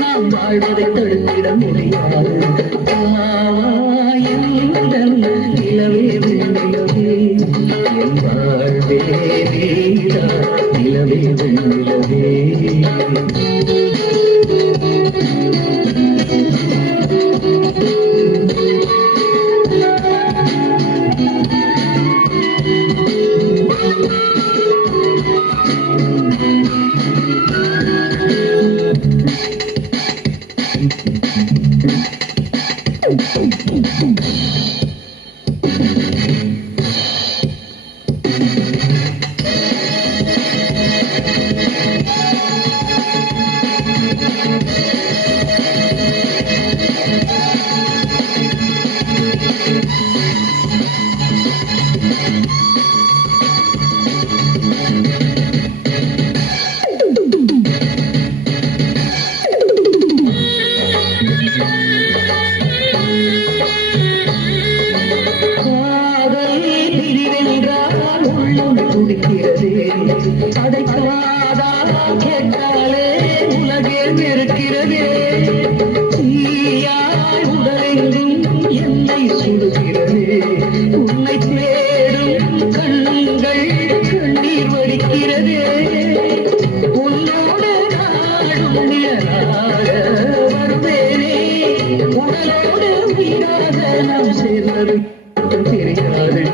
நாம் வாழ்வதை தடுத்திட முடியாது. நிலவே வெண்ணிலவே என் வாழ்வே நீடா நிலவே வெண்ணிலவே. அதை காதா கேட்டாலே உலகே இருக்கிறதே. தீயாய் உடலெங்கும் என்னை சுடுகிறதே. உன்னை தேடும் கண்கள் கண்ணீர் வடிக்கிறதே. உன்னோடு நாடும் நிழலாக வருவேனே. உடலோடு உயிராக நாம் சேர்ந்தது தெரியாது.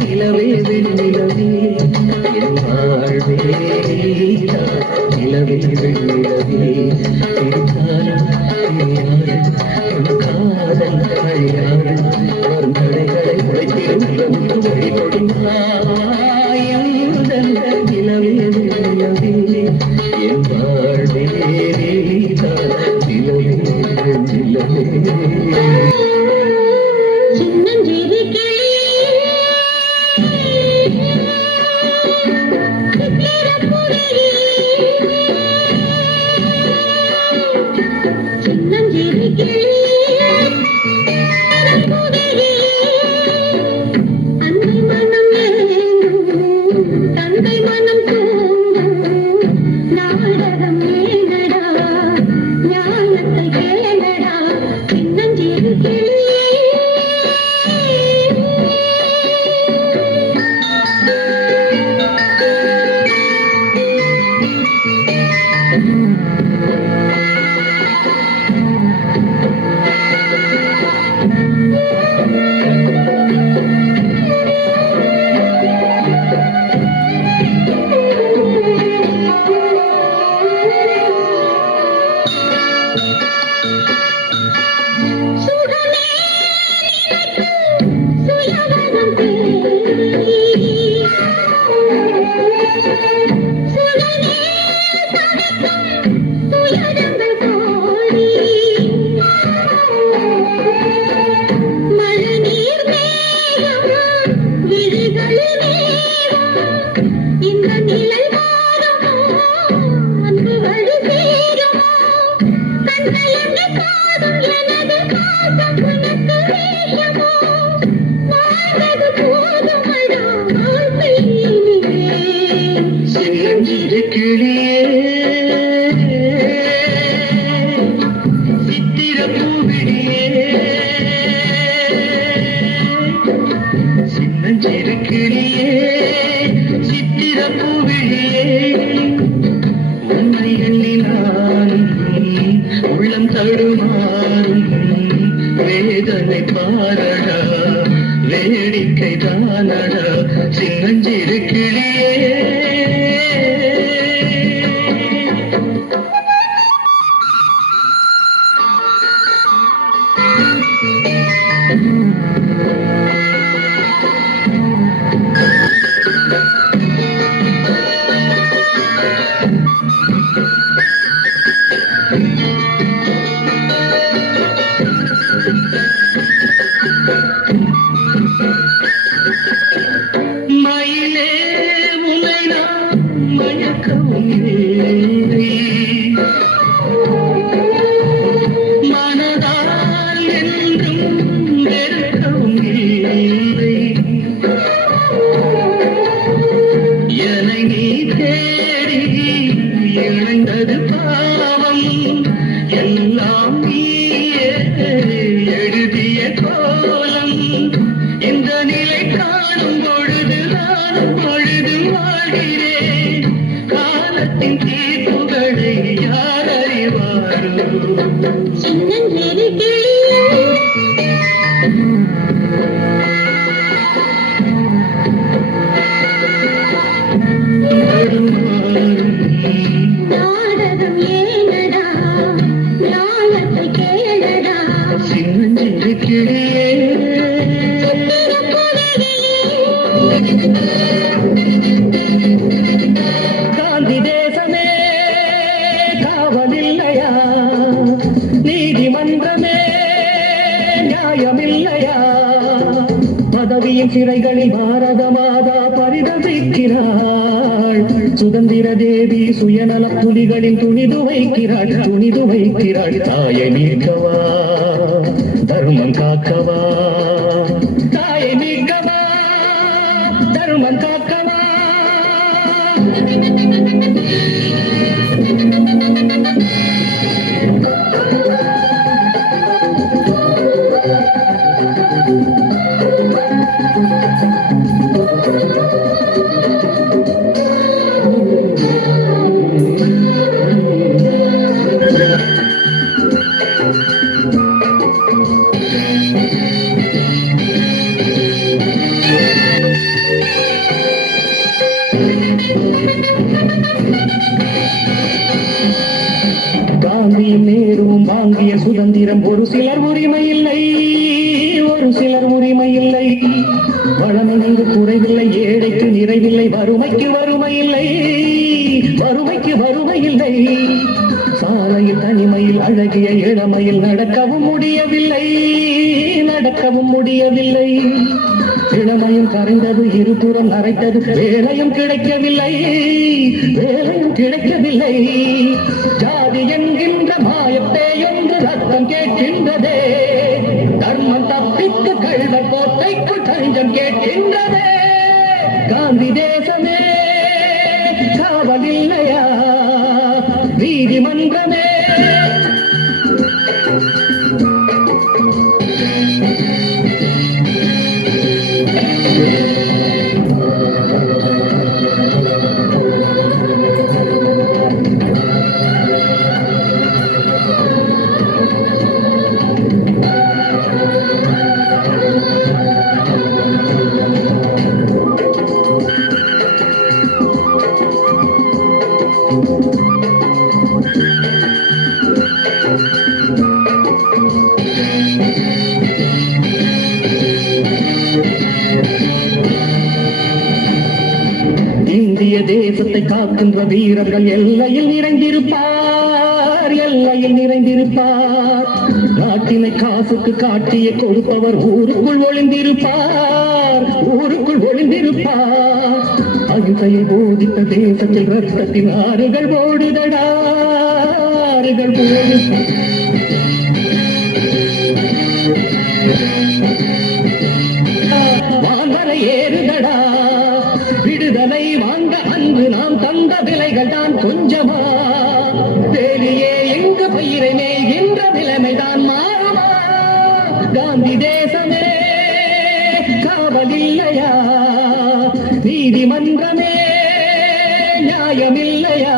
நிலவே வெண்ணிலவே என் வாழ்வே நீடா நிலவே வெண்ணிலவே. காதல் அழியாது வரும் தடைகளை உடைத்திடும் நிலவே வெண்ணிலவே என் வாழ்வே நீடா நிலவே வெண்ணிலவே. உள்ளம் தடுமாறும் வேதனை பாரடா வேடிக்கை தானடா சின்னஞ்சிறு கிளியே. மயிலே உன்னை நான் மயக்கவும் இல்லை, மனதால் என்றும் வெறுக்கவும் இல்லை. என்னை நீ தேடி இணைந்தது பாவம் எல்லாம் நீயே எழுதிய கோலம் இந்த நிலை காணும் பொழுது நானும் பொழுது வாழ்கிறேன் காலத்தின் தீர்ப்புகளை யார் அறிவாரோ சின்னஞ்சிறு கிளியே நாடகம் ஏனடா நாளத்தை கேளடா சின்னஞ்சிறு கிளியே காந்தி தேசமே காவலில்லையா நீதிமன்றமே நியாயமில்லையா பதவியின் சிறைகளில் பாரத மாதா பரிதவிக்கிறாள் சுதந்திர தேவி சுயநல புலிகளின் துணிது வைக்கிறாள் தாயை மீட்கவா தர்மம் காக்கவா தாயை மீட்கவா தர்மம் காக்கவா காந்தியும் நேரும் வாங்கிய சுதந்திரம் ஒரு சிலர் உரிமை இல்லை வளமிகு குறைவில்லை ஏழைக்கு நிறைவில்லை வறுமைக்கு வறுமை இல்லை சாலையில் தனிமையில் அழகிய இளமையில் நடக்கவும் முடியவில்லை இளமையும் கரைந்தது இருபுறம் நரைத்தது வேலையும் கிடைக்கவில்லை ஜாதி என்கின்ற மாயத்தே என்று ரத்தம் கேட்கின்றதே தர்மம் தப்பித்து கழுத கோட்டைக்கு தஞ்சம் கேட்கின்றதே காந்தி தேசமே காவலில்லையா நீதிமன்றமே இந்திய தேசத்தை காக்கின்ற வீரர்கள் எல்லையில் நிறைந்திருப்பார் நாட்டினை காசுக்கு காட்டிய கொடுப்பவர் ஊருக்குள் ஒளிந்திருப்பார் அகிம்சையை போதித்த தேசத்தில் ரத்தத்தின் ஆறுகள் ஓடுதடா வான்வரை ஏறுதடா விடுதலை வாங்க அன்று நாம் தந்த விலைகள் தான் கொஞ்சமா வேலியே எங்கு பயிரை மேய்கின்ற நிலைமைதான் மாறுமா காந்தி தேசமே காவலில்லையா நீதிமன்றமே நியாயமில்லையா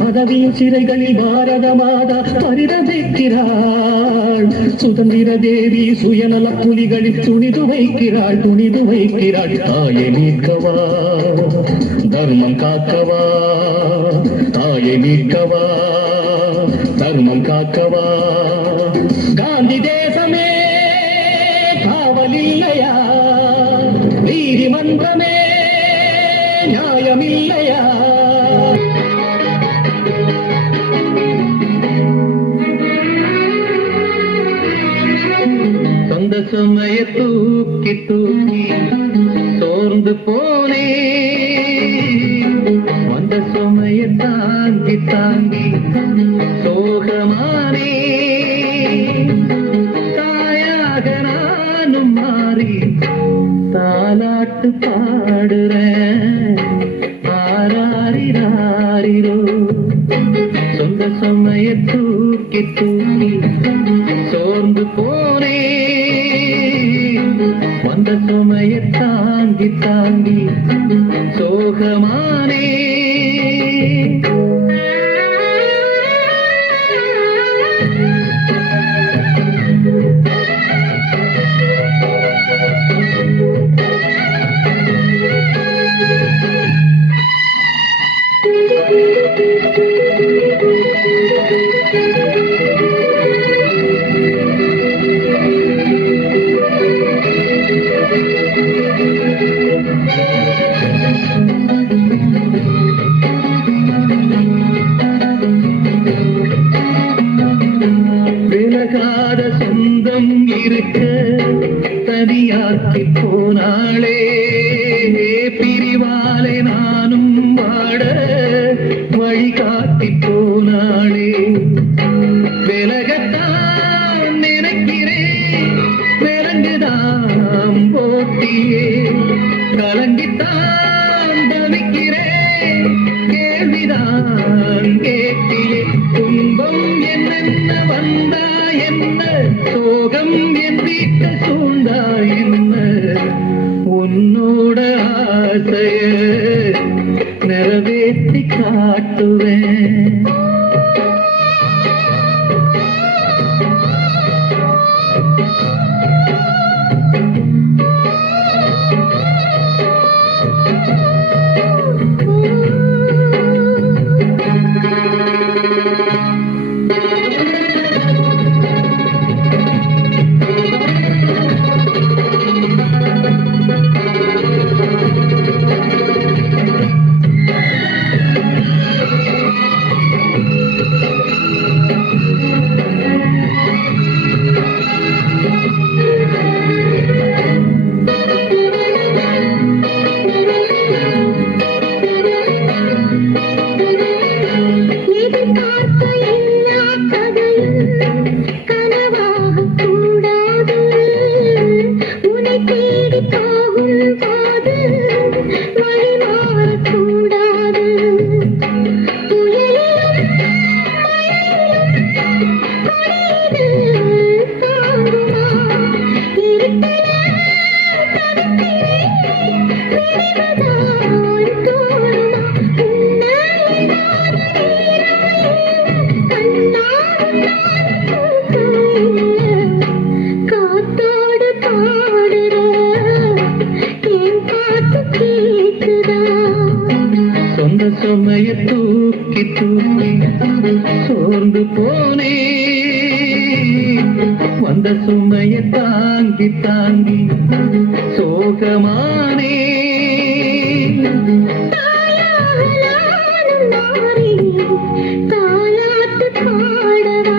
பதவியின் சிறைகளில் பாரத மாதா பரிதவிக்கிறாள் சுதந்திர தேவி சுயநல புலிகளில் துணிது வைக்கிறாள் தாயை மீட்கவா தர்மம் காக்கவா தாயை மீட்கவா தர்மம் காக்கவா காந்தி தேசமே காவலில்லையா நீதிமன்றமே நியாயமில்லையா சொந்த சுமைய தூக்கி சோர்ந்து போனே அந்த சுமைய தாங்கி சோகமானே தாயாக நானும் மாறி தாலாட்டு பாடுறேன் ஆராரிராரோ ஆரிரோ சொந்த சமய தூக்கி தூக்கி சோர்ந்து போனே வந்த சுமைய தாங்கி தாங்கி சோகமானே விலகாத சொந்தம் இருக்க தனியாக்கி போனாளே பிரிவாலே நானும் வாட வழிகாட்டி போனாளே விலகத்தான் நினைக்கிறேன் விலங்குதான் போட்டியே கலங்கித்தான் தவிக்கிறேன் கேள்விதான் கேட்டியே துன்பம் என்னென்ன வந்தா என்ன சோகம் என் வீட்டை சூழ்ந்தா என்ன உன்னோட ஆசைய நிறைவேற்றி காட்டுவேன் சொந்த சுமைய தூக்கி தூக்கி சோர்ந்து போனே வந்த சுமைய தாங்கி தாங்கி சோகமானே தாலாட்டு பாடவா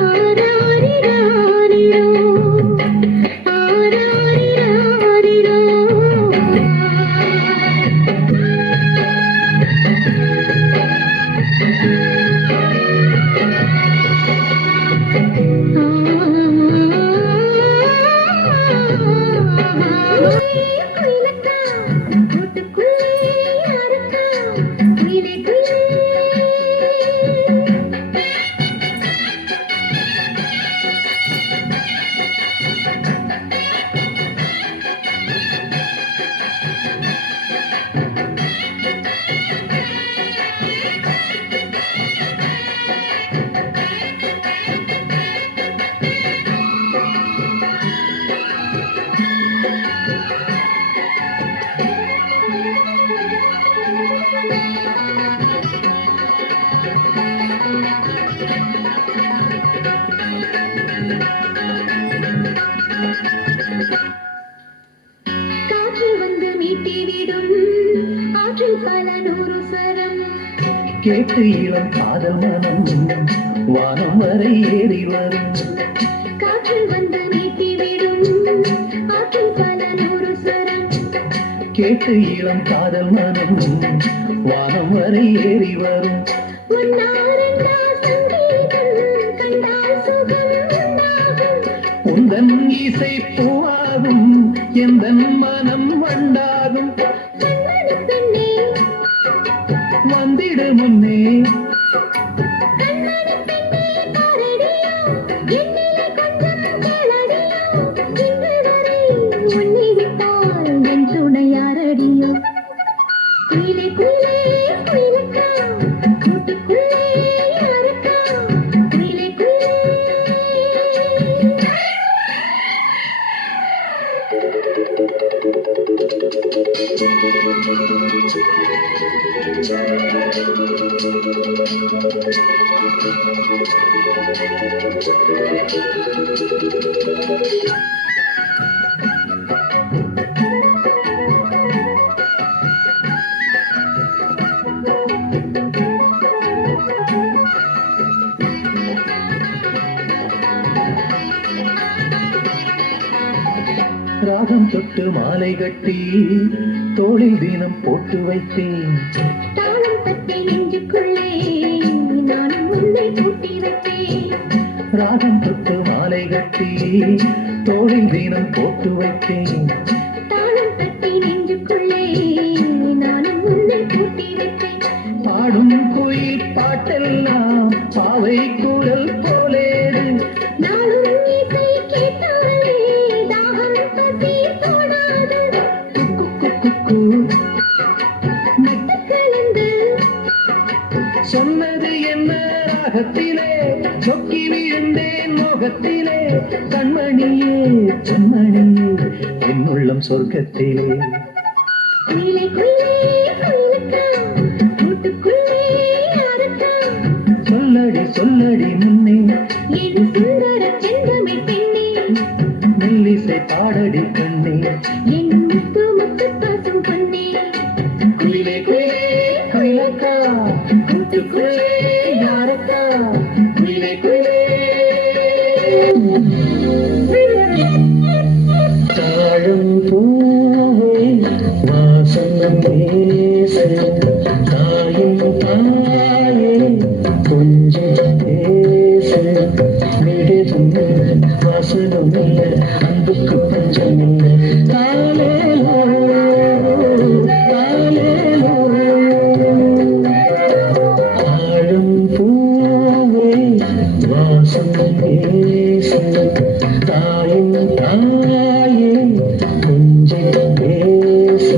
ஆராரிராரிரோ ஆராரிராரிரோ கேட்டு இளம் காதல் மனம் வானம் வரை ஏறி வரும் காற்றில் வந்து நீட்டிவிடும் ஆற்றில் பல நூறு சரம் கேட்டு இளம் காதல் மனம் வானம் வரை ஏறி வரும் உந்தன் இசை பூவாகும் எந்தன் மனம் வண்டாகும் சொல்லிடு முன்னே. கண்மணி பெண்ணே பாரடியோ, என்னிலே கொஞ்சம் கேளடியோ, இன்று வரை உன்னை விட்டால் என் துணை யாரடியோ. குயிலே குயிலே குயிலுக்கா, கூட்டுக்குள்ளே யாருக்கா, குயிலே குயிலே. ராகம் தொட்டு மாலை கட்டி தோளில் தினம் போட்டு வைத்தேன். தாளம் தட்டி நெஞ்சுக்குள்ளே நானும் உன்னை பூட்டி வைத்தேன். ராகம் தொட்டு மாலை கட்டி தோளில் தினம் போட்டு வைத்தேன். தாளம் தட்டி நெஞ்சுக்குள்ளே நானும் உன்னை பூட்டி வைத்தேன். பாடும் குயில் பாட்டெல்லாம் பாவை குரல் போலேது. நாளும் இசை கேட்டவளே தாகம் பசி தோணாது. குக்கு நட்டு கலந்து சொன்னது என்ன ராகத்திலே, சொக்கி விழுந்தேன் மோகத்திலே. கண்மணியே கண்மணியே என் உள்ளம் சொர்க்கத்திலே. குயிலே குயிலே குயிலுக்கா, கூட்டுக்குள்ளே யாருக்கா, சொல்லடி சொல்லடி முன்னே, என் சுந்தர செந்தமிழ் பெண்ணே. மெல்லிசை பாடடி கண்ணே. என் முத்து முத்து பாசம் பொன்னே. குயிலே குயிலே குயிலக்கா, கூட்டுக்குள்ளே யாரக்கா, குயிலே குயிலே. தாழும் பூவே வாசம் பேசு, தாயும் தாயே கொஞ்சம் பேசு. விடுதும் வாசலும் இல்லை, அன்புக்கு பஞ்சம் இல்லை. தாலேலோ தாலேலோ. தாழும் பூவே வாசம் பேசு, தாயும் தாயே கொஞ்சம் பேசு.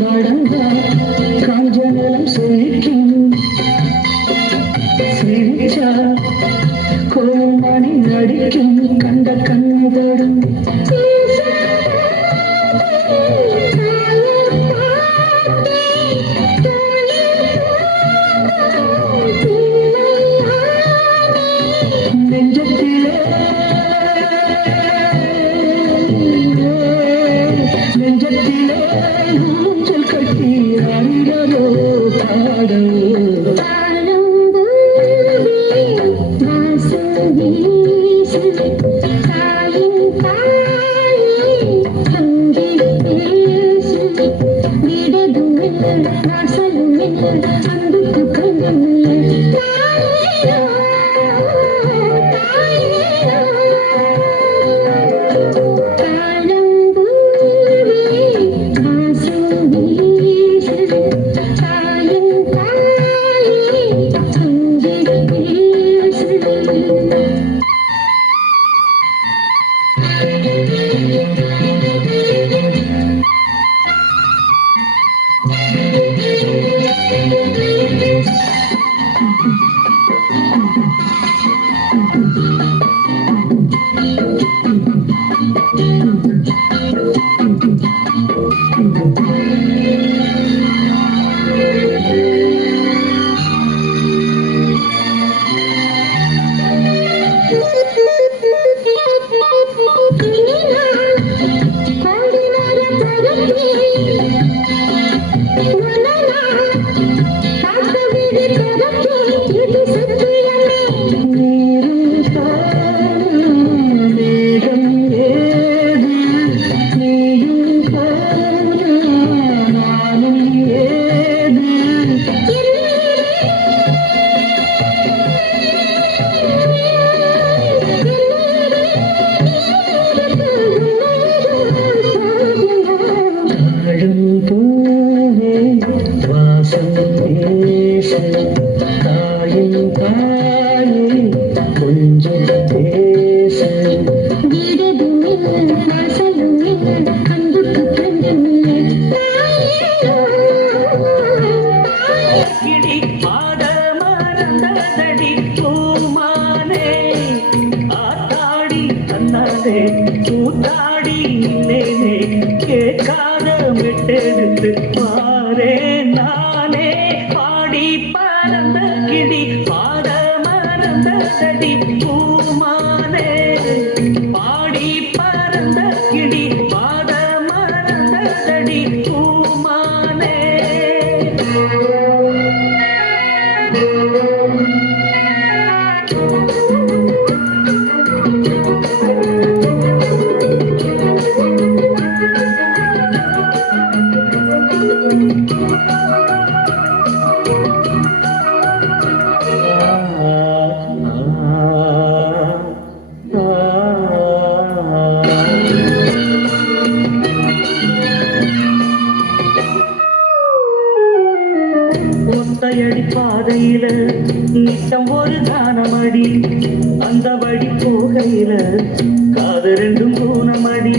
நடந்த காஞ்ச நிலம் செழிக்கும், சிரிச்சா கோயில் மணி நடிக்கும். கண்ட கண்ணுதடும் நெஞ்சத்திலே நெஞ்சத்திலே ஊஞ்சல் கட்டி ஆடிடவோ பாடவோ. தாளம் பூவே வாசம் வீசு, தாயின் கொஞ்சம் பேசு. வீடதும் இல்லை வாசலும் இல்லை அன்புக்கு பஞ்சம் இல்லை கிளி பாட மறந்ததடி பூமானே ஆத்தாடி தன்னாதே கூத்தாடி நின்னேனே கேட்காத மெட்டெடுத்து பாரே நானே பாடி பறந்த கிளி பாட மறந்ததடி பூமானே பாடி பறந்த கிளி பாட மறந்ததடி பூமானே. ஒத்தையடி பாதையில நித்தம் ஒரு தானமடி அந்த வழி போகையில காது ரெண்டும் பூனமடி.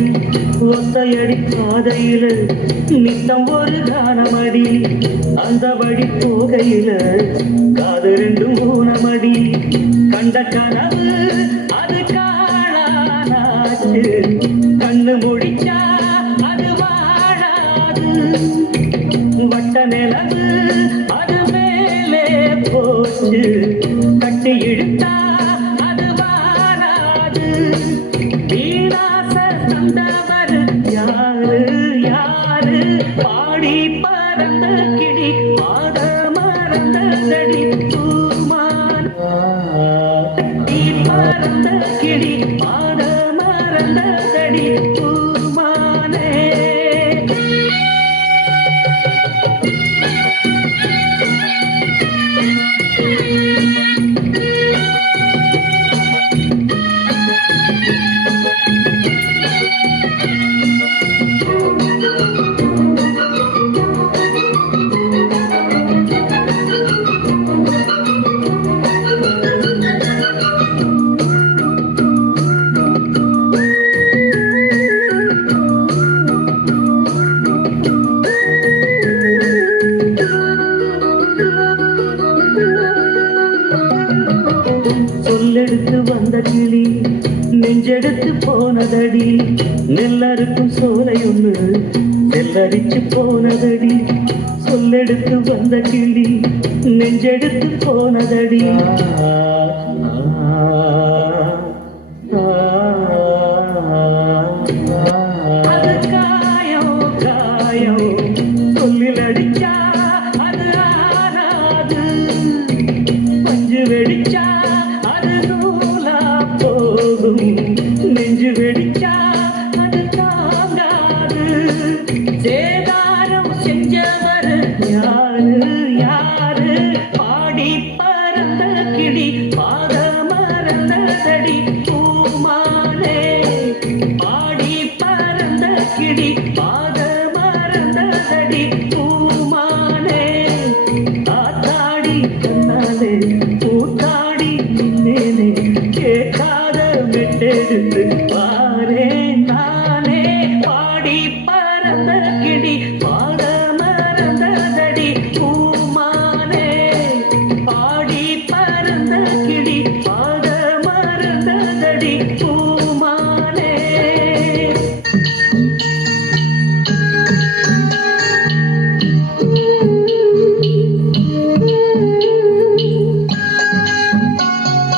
ஒத்தையடி பாதையில நித்தம் ஒரு தானமடி அந்த வழி போகையில காது ரெண்டும் பூனமடி. கண்ட கனவு அது காணானாச்சு கண்ணு முடிச்சா அது வாழாது. வட்ட நிலவு அது மேலே போச்சு கட்டி இழுத்தா அது வாராது. வீணாச தந்தவர் யாரு யாரு பாடி பறந்த கிளி பாட மறந்ததடி பூமான். பறந்த கிளி பாட மறந்ததடி பூமானே. சொல்லெடுத்து வந்த கிளி நெஞ்செடுத்து போனதடி நெல்லறுக்கும் சோலை ஒண்ணு செல்லரிச்சு போனதடி. சொல்லெடுத்து வந்த கிளி நெஞ்செடுத்து போனதடி